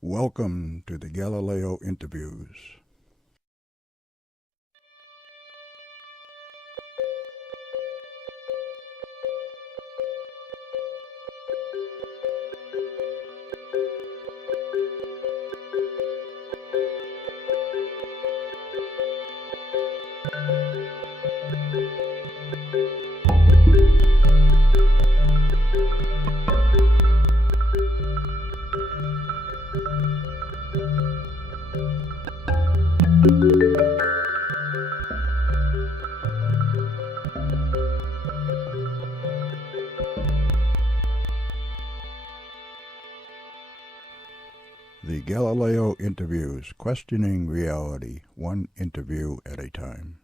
Welcome to the Galileo Interviews. The Galileo Interviews, questioning reality, one interview at a time.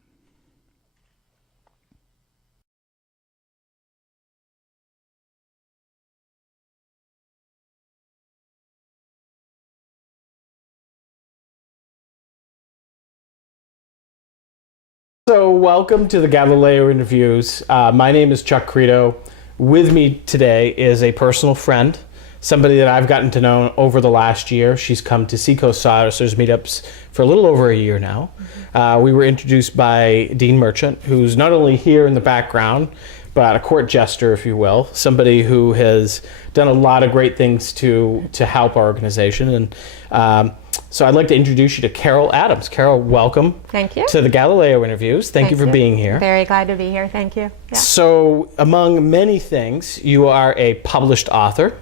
So welcome to the Galileo Interviews. My name is Chuck Credo. With me today is a personal friend, somebody that I've gotten to know over the last year. She's come to Seacoast Saucers meetups for a little over a year now. We were introduced by Dean Merchant, who's not only here in the background, but a court jester, if you will, somebody who has done a lot of great things to help our organization. And so I'd like to introduce you to Carol Adams. Carol, welcome. Thank you. To the Galileo Interviews. Thank you for being here. Very glad to be here. Thank you. Yeah. So, among many things, you are a published author.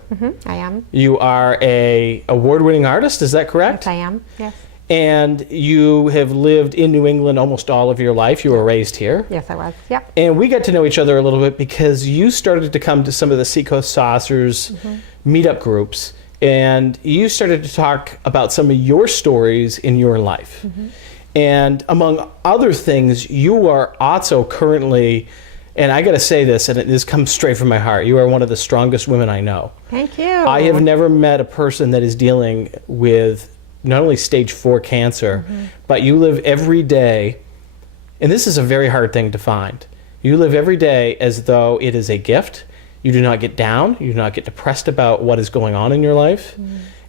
I am. You are a award-winning artist, is that correct? Yes, I am. Yes. And you have lived in New England almost all of your life. You were raised here. Yes, I was. Yep. And we got to know each other a little bit because you started to come to some of the Seacoast Saucers meetup groups, and you started to talk about some of your stories in your life. And among other things, you are also currently, and I got to say this, and this comes straight from my heart, you are one of the strongest women I know. Thank you. I have never met a person that is dealing with not only stage 4 cancer, but you live every day, and this is a very hard thing to find. You live every day as though it is a gift. You do not get down. You do not get depressed about what is going on in your life.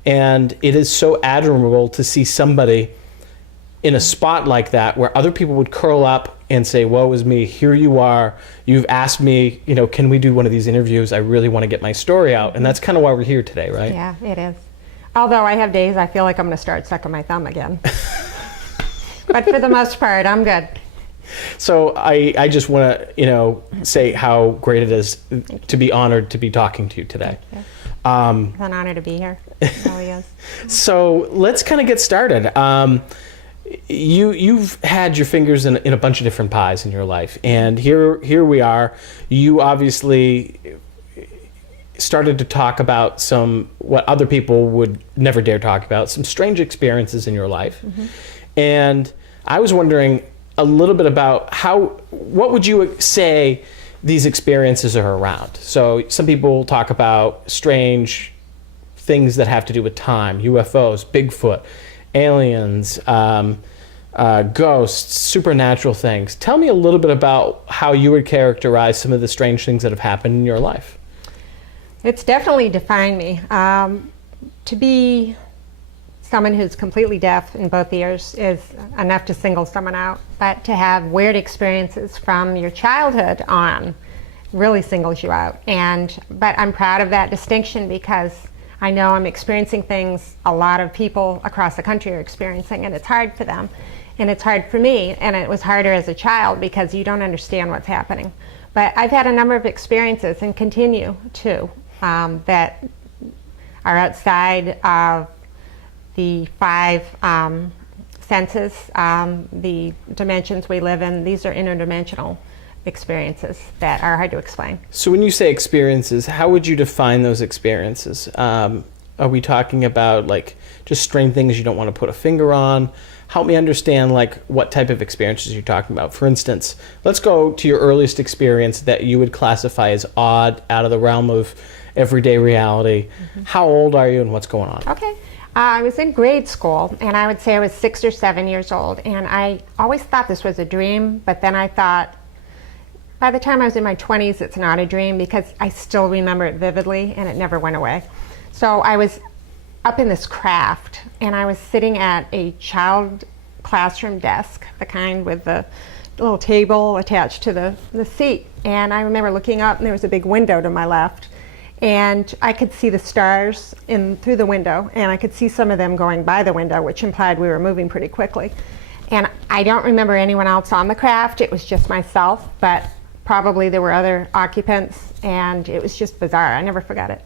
And it is so admirable to see somebody in a spot like that where other people would curl up and say, woe is me, here you are. You've asked me, can we do one of these interviews? I really want to get my story out. And that's kind of why we're here today, right? Yeah, it is. Although I have days I feel like I'm going to start sucking my thumb again. But for the most part, I'm good. So I just want to, say how great it is to be honored to be talking to you today. It's an honor to be here. It really is. So let's kind of get started. You've had your fingers in a bunch of different pies in your life, and here we are. You obviously started to talk about what other people would never dare talk about, some strange experiences in your life. And I was wondering a little bit about what would you say these experiences are around? So some people talk about strange things that have to do with time, UFOs, Bigfoot, aliens, ghosts, supernatural things. Tell me a little bit about how you would characterize some of the strange things that have happened in your life. It's definitely defined me. To be someone who's completely deaf in both ears is enough to single someone out, but to have weird experiences from your childhood on really singles you out. But I'm proud of that distinction because I know I'm experiencing things a lot of people across the country are experiencing, and it's hard for them, and it's hard for me, and it was harder as a child because you don't understand what's happening. But I've had a number of experiences, and continue to, that are outside of the 5 senses, the dimensions we live in. These are interdimensional experiences that are hard to explain. So when you say experiences, how would you define those experiences? Are we talking about just strange things you don't want to put a finger on? Help me understand what type of experiences you're talking about. For instance, let's go to your earliest experience that you would classify as odd, out of the realm of everyday reality. How old are you and what's going on? Okay. I was in grade school, and I would say I was 6 or 7 years old, and I always thought this was a dream, but then I thought, by the time I was in my 20s, it's not a dream because I still remember it vividly, and it never went away. So I was up in this craft, and I was sitting at a child classroom desk, the kind with the little table attached to the seat. And I remember looking up, and there was a big window to my left, and I could see the stars in through the window, and I could see some of them going by the window, which implied we were moving pretty quickly. And I don't remember anyone else on the craft. It was just myself, but probably there were other occupants, and it was just bizarre. I never forgot it.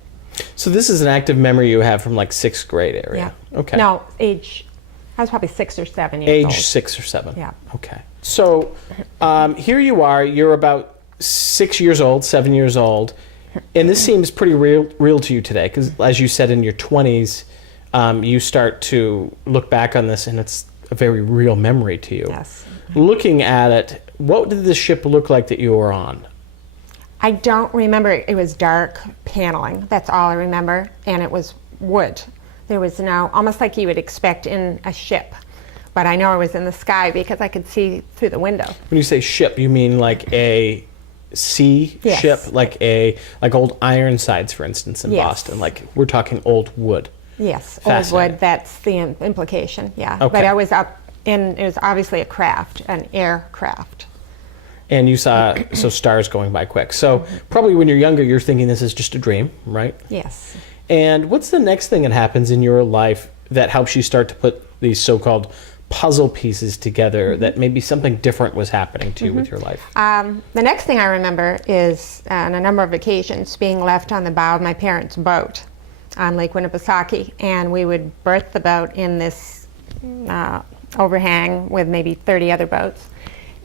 So this is an active memory you have from like 6th grade area? Yeah. Okay. No, I was probably 6 or 7 years old. Age 6 or 7? Yeah. Okay. So here you are, you're about 6 years old, 7 years old, and this seems pretty real to you today, because as you said, in your 20s, you start to look back on this, and it's a very real memory to you. Yes. Looking at it, what did the ship look like that you were on? I don't remember. It was dark paneling. That's all I remember. And it was wood. There was almost like you would expect in a ship. But I know it was in the sky because I could see through the window. When you say ship, you mean like a sea Yes. ship? Like old Ironsides, for instance, in Yes. Boston? Like we're talking old wood. Yes, old Fascinating. wood. That's the implication, yeah. Okay. But I was up in, it was obviously a craft, an aircraft. And you saw stars going by quick. So probably when you're younger, you're thinking this is just a dream, right? Yes. And what's the next thing that happens in your life that helps you start to put these so-called puzzle pieces together that maybe something different was happening to you with your life? The next thing I remember is on a number of occasions being left on the bow of my parents' boat on Lake Winnipesaukee, and we would berth the boat in this overhang with maybe 30 other boats,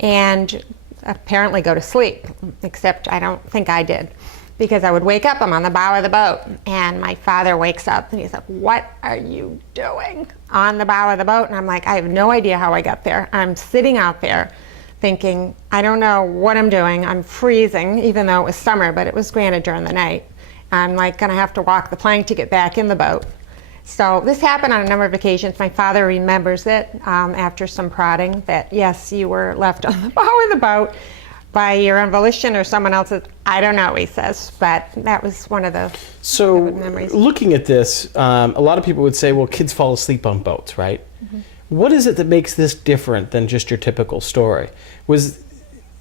and apparently go to sleep, except I don't think I did, because I would wake up, I'm on the bow of the boat, and my father wakes up and he's like, "What are you doing on the bow of the boat?" And I'm like, I have no idea how I got there. I'm sitting out there thinking, I don't know what I'm doing. I'm freezing, even though it was summer, but it was granted during the night. I'm like gonna have to walk the plank to get back in the boat. So this happened on a number of occasions. My father remembers it after some prodding that, yes, you were left on the bow of the boat by your own volition or someone else's. I don't know, he says, but that was one of the vivid memories. Looking at this, a lot of people would say, well, kids fall asleep on boats, right? What is it that makes this different than just your typical story?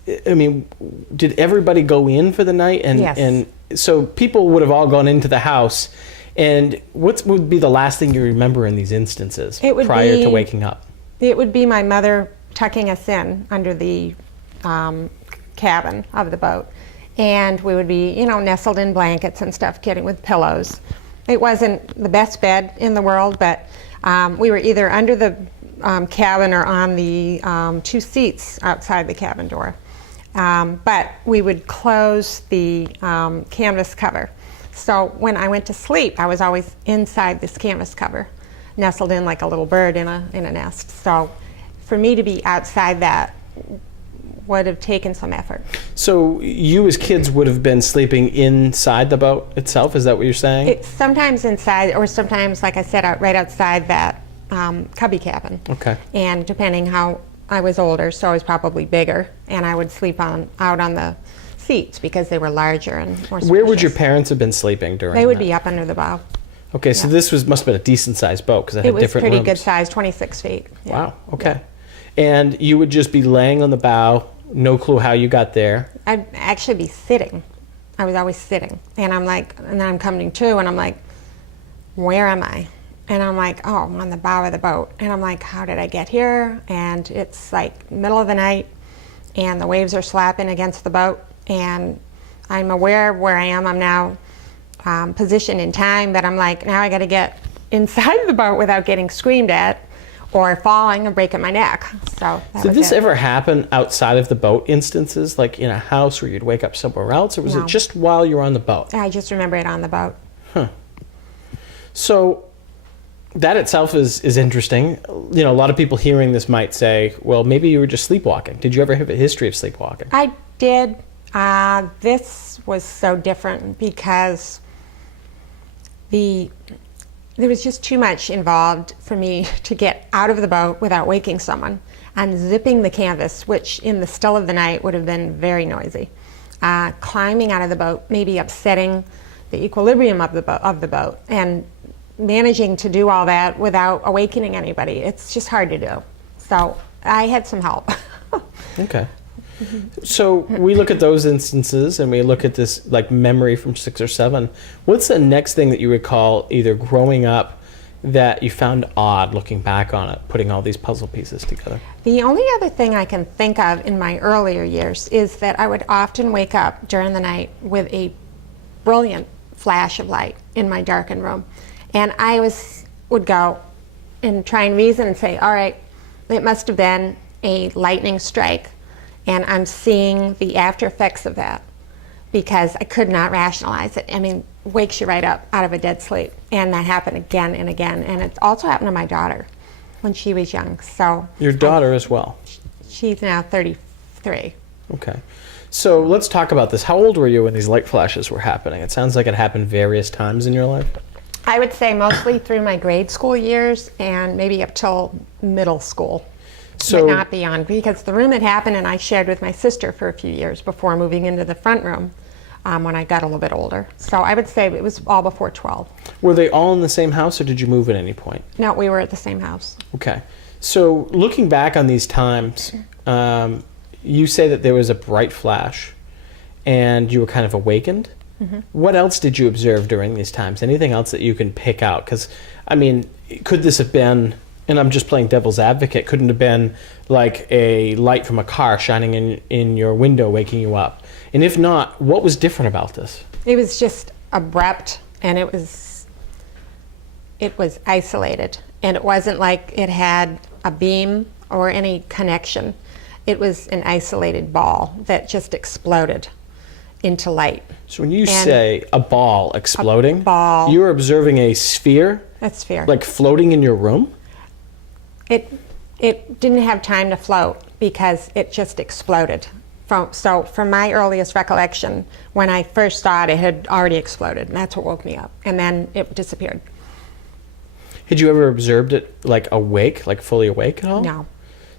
Did everybody go in for the night? Yes. And so people would have all gone into the house. And what would be the last thing you remember in these instances prior to waking up? It would be my mother tucking us in under the cabin of the boat. And we would be, nestled in blankets and stuff, kidding with pillows. It wasn't the best bed in the world, but we were either under the cabin or on the 2 seats outside the cabin door. But we would close the canvas cover. So when I went to sleep, I was always inside this canvas cover, nestled in like a little bird in a nest. So for me to be outside that would have taken some effort. So you as kids would have been sleeping inside the boat itself? Is that what you're saying? It's sometimes inside, or sometimes, like I said, right outside that cubby cabin. Okay. And depending how I was older, so I was probably bigger, and I would sleep out on the seats because they were larger and more spacious. Where would your parents have been sleeping during They would that? be up under the bow. Okay, so this must have been a decent sized boat because it had was different pretty rooms. good size, 26 feet. Yeah. Wow, okay. And you would just be laying on the bow, no clue how you got there. I'd actually be sitting. I was always sitting. And I'm like, and then I'm coming to, and I'm like, where am I? And I'm like, oh, I'm on the bow of the boat. And I'm like, how did I get here? And it's like middle of the night, and the waves are slapping against the boat. And I'm aware of where I am. I'm now positioned in time, but I'm like, now I got to get inside the boat without getting screamed at or falling and breaking my neck. So Did this ever happen outside of the boat instances, like in a house where you'd wake up somewhere else, or was it just while you were on the boat? I just remember it on the boat. Huh. So that itself is interesting. A lot of people hearing this might say, well, maybe you were just sleepwalking. Did you ever have a history of sleepwalking? I did. This was so different because there was just too much involved for me to get out of the boat without waking someone. Unzipping the canvas, which in the still of the night would have been very noisy. Climbing out of the boat, maybe upsetting the equilibrium of the boat, and managing to do all that without awakening anybody, it's just hard to do. So I had some help. Okay. So we look at those instances and we look at this like memory from 6 or 7. What's the next thing that you recall either growing up that you found odd looking back on it, putting all these puzzle pieces together? The only other thing I can think of in my earlier years is that I would often wake up during the night with a brilliant flash of light in my darkened room. And I would go and try and reason and say, all right, it must have been a lightning strike. And I'm seeing the after effects of that because I could not rationalize it. I mean, wakes you right up out of a dead sleep. And that happened again and again. And it also happened to my daughter when she was young. So your daughter as well? She's now 33. Okay. So let's talk about this. How old were you when these light flashes were happening? It sounds like it happened various times in your life. I would say mostly through my grade school years and maybe up till middle school. So, but not beyond, because the room had happened and I shared with my sister for a few years before moving into the front room when I got a little bit older. So I would say it was all before 12. were they all in the same house or did you move at any point? No, we were at the same house. Okay. So looking back on these times, you say that there was a bright flash and you were kind of awakened. Mm-hmm. What else did you observe during these times? Anything else that you can pick out? Because, I mean, could this have been, and I'm just playing devil's advocate, couldn't have been like a light from a car shining in your window waking you up? And if not, what was different about this? It was just abrupt and it was isolated. And it wasn't like it had a beam or any connection. It was an isolated ball that just exploded into light. So when you say a ball exploding, you're observing a sphere? A sphere. Like floating in your room? It didn't have time to float because it just exploded. So from my earliest recollection, when I first saw it, it had already exploded, and that's what woke me up. And then it disappeared. Had you ever observed it like awake, like fully awake at all? No.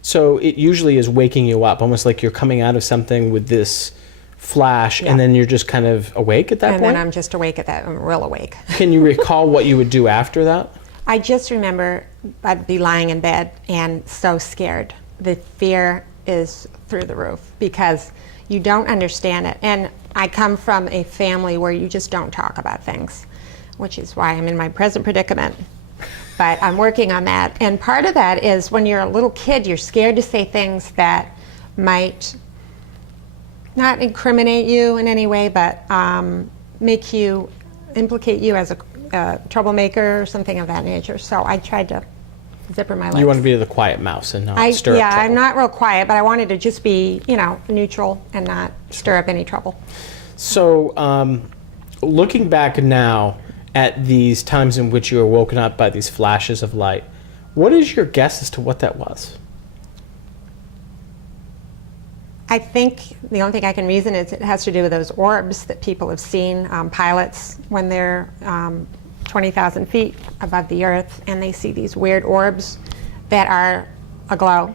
So it usually is waking you up, almost like you're coming out of something with this flash, Yeah. and then you're just kind of awake at that point? And then I'm just awake at that. I'm real awake. Can you recall what you would do after that? I just remember I'd be lying in bed and so scared. The fear is through the roof because you don't understand it. And I come from a family where you just don't talk about things, which is why I'm in my present predicament. But I'm working on that. And part of that is when you're a little kid, you're scared to say things that might not incriminate you in any way, but implicate you as a troublemaker or something of that nature. So I tried to zipper my lips. You want to be the quiet mouse and not stir up trouble. I'm not real quiet, but I wanted to just be, neutral and not stir up any trouble. So looking back now at these times in which you were woken up by these flashes of light, what is your guess as to what that was? I think the only thing I can reason is it has to do with those orbs that people have seen, pilots, when they're 20,000 feet above the earth, and they see these weird orbs that are aglow.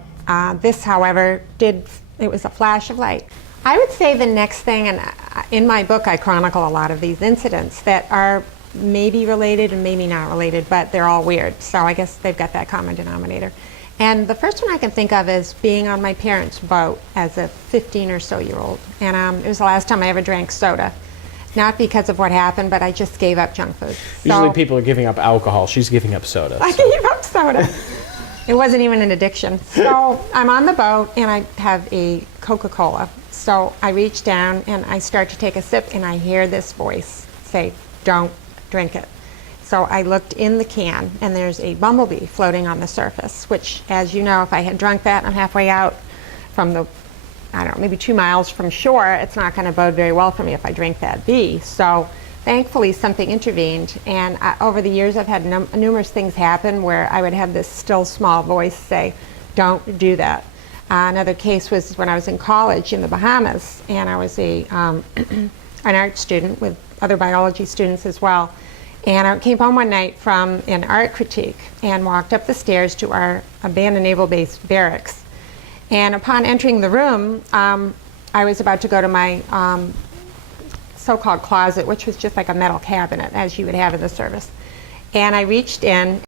This, however, it was a flash of light. I would say the next thing, and in my book I chronicle a lot of these incidents that are maybe related and maybe not related, but they're all weird, so I guess they've got that common denominator. And the first one I can think of is being on my parents' boat as a 15 or so year old. And it was the last time I ever drank soda. Not because of what happened, but I just gave up junk food. Usually people are giving up alcohol. She's giving up soda. I gave up soda. It wasn't even an addiction. So I'm on the boat and I have a Coca-Cola. So I reach down and I start to take a sip and I hear this voice say, "Don't drink it." So I looked in the can, and there's a bumblebee floating on the surface, which, as you know, if I had drunk that and I'm halfway out from maybe 2 miles from shore, it's not going to bode very well for me if I drink that bee. So thankfully, something intervened, and over the years, I've had numerous things happen where I would have this still small voice say, "Don't do that." Another case was when I was in college in the Bahamas, and I was an art student with other biology students as well. And I came home one night from an art critique and walked up the stairs to our abandoned naval base barracks. And upon entering the room, I was about to go to my so-called closet, which was just like a metal cabinet, as you would have in the service. And I reached in